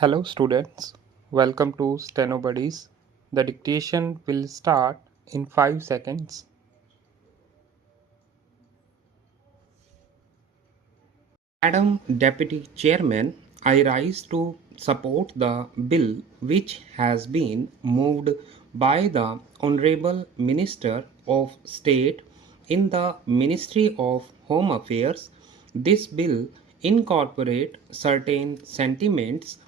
Hello students, welcome to Stenobuddies. The dictation will start in 5 seconds. Madam Deputy Chairman, I rise to support the bill which has been moved by the Honorable Minister of State in the Ministry of Home Affairs. This bill incorporates certain sentiments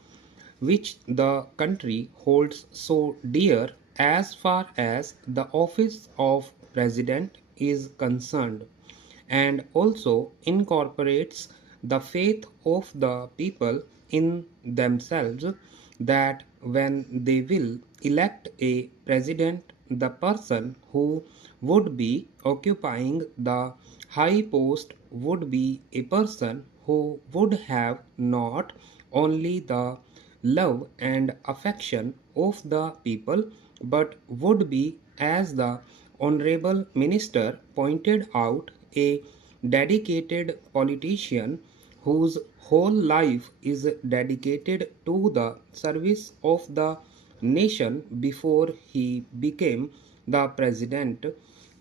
which the country holds so dear as far as the office of president is concerned, and also incorporates the faith of the people in themselves that when they will elect a president, the person who would be occupying the high post would be a person who would have not only the love and affection of the people but would be, as the Honorable Minister pointed out, a dedicated politician whose whole life is dedicated to the service of the nation before he became the president.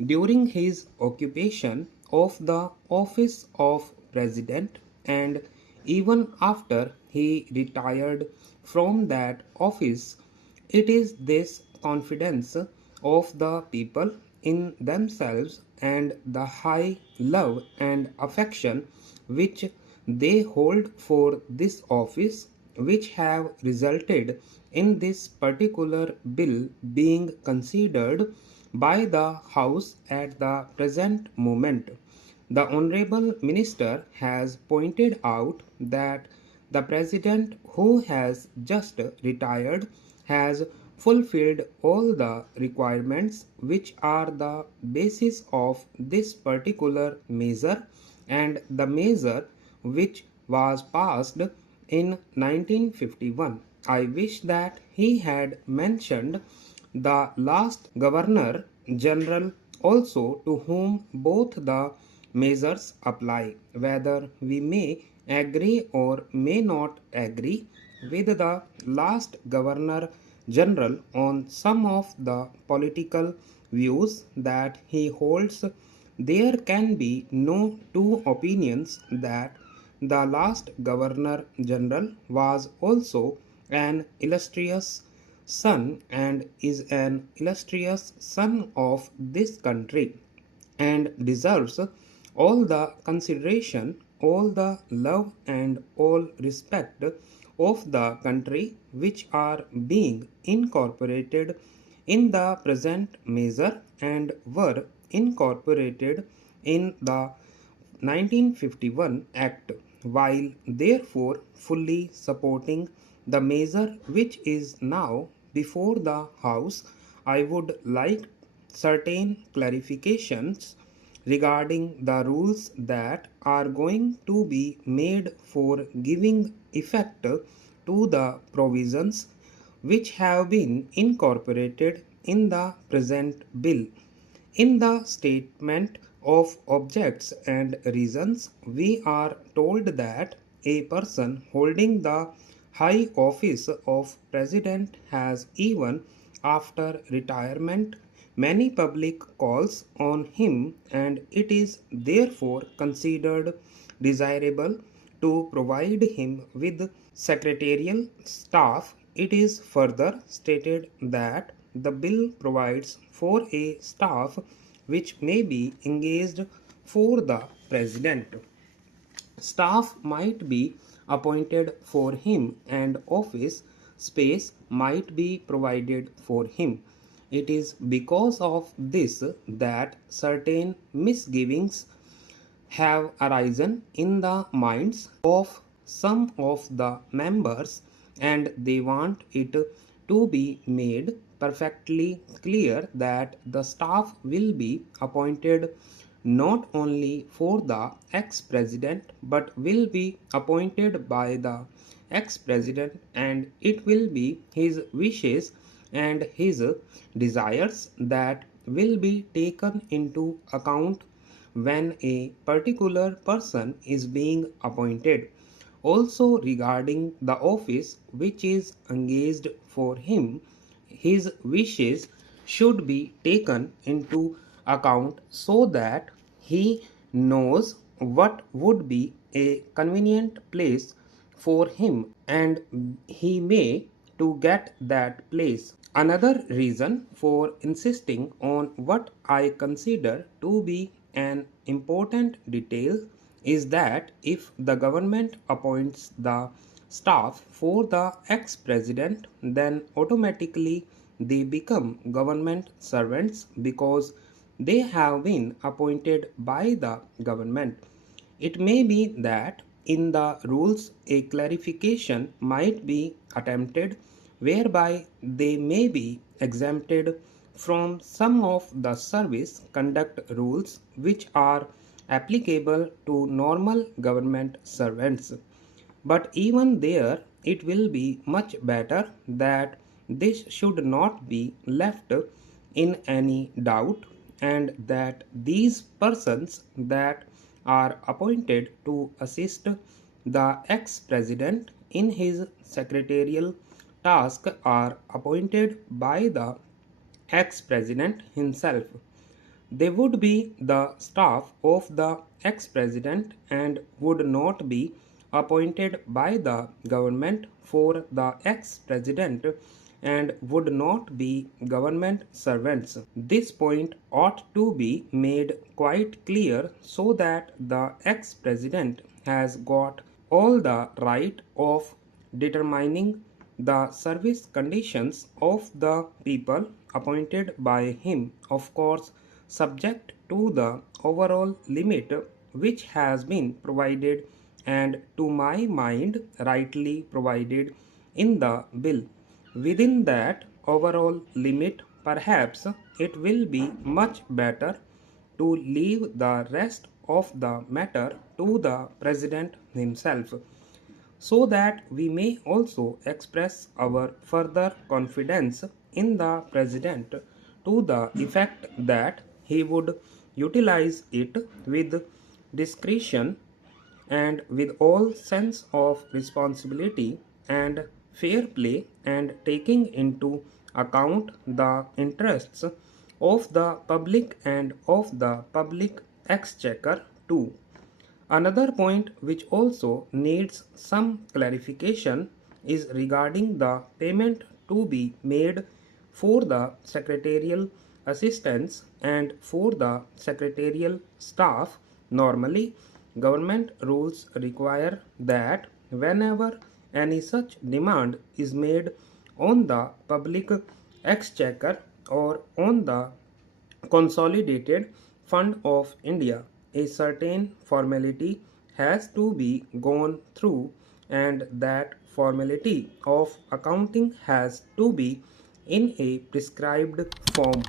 During his occupation of the office of president and even after he retired from that office, it is this confidence of the people in themselves and the high love and affection which they hold for this office which have resulted in this particular bill being considered by the House at the present moment. The Honorable Minister has pointed out that the President who has just retired has fulfilled all the requirements which are the basis of this particular measure, and the measure which was passed in 1951. I wish that he had mentioned the last Governor General also, to whom both the measures apply, whether we may agree or may not agree with the last Governor General on some of the political views that he holds. There can be no two opinions that the last Governor General was also an illustrious son and is an illustrious son of this country and deserves all the consideration, all the love, and all respect of the country which are being incorporated in the present measure and were incorporated in the 1951 Act, while therefore fully supporting the measure which is now before the House. I would like certain clarifications regarding the rules that are going to be made for giving effect to the provisions which have been incorporated in the present bill. In the statement of objects and reasons, we are told that a person holding the high office of president has, even after retirement, many public calls on him, and it is therefore considered desirable to provide him with secretarial staff. It is further stated that the bill provides for a staff which may be engaged for the president. Staff might be appointed for him and office space might be provided for him. It is because of this that certain misgivings have arisen in the minds of some of the members, and they want it to be made perfectly clear that the staff will be appointed not only for the ex-president but will be appointed by the ex-president, and it will be his wishes and his desires that will be taken into account when a particular person is being appointed. Also regarding the office which is engaged for him, his wishes should be taken into account so that he knows what would be a convenient place for him and he may to get that place. Another reason for insisting on what I consider to be an important detail is that if the government appoints the staff for the ex president, then automatically they become government servants because they have been appointed by the government. It may be that in the rules a clarification might be attempted whereby they may be exempted from some of the service conduct rules which are applicable to normal government servants. But even there, it will be much better that this should not be left in any doubt and that these persons that are appointed to assist the ex president in his secretarial task are appointed by the ex president himself. They would be the staff of the ex president and would not be appointed by the government for the ex president and would not be government servants. This point ought to be made quite clear so that the ex president has got all the right of determining the service conditions of the people appointed by him, of course, subject to the overall limit which has been provided and to my mind rightly provided in the bill. Within that overall limit, perhaps it will be much better to leave the rest of the matter to the president himself so that we may also express our further confidence in the President to the effect that he would utilize it with discretion and with all sense of responsibility and fair play and taking into account the interests of the public and of the public exchequer too. Another point which also needs some clarification is regarding the payment to be made for the secretarial assistants and for the secretarial staff. Normally, government rules require that whenever any such demand is made on the public exchequer or on the consolidated fund of India, a certain formality has to be gone through, and that formality of accounting has to be in a prescribed form.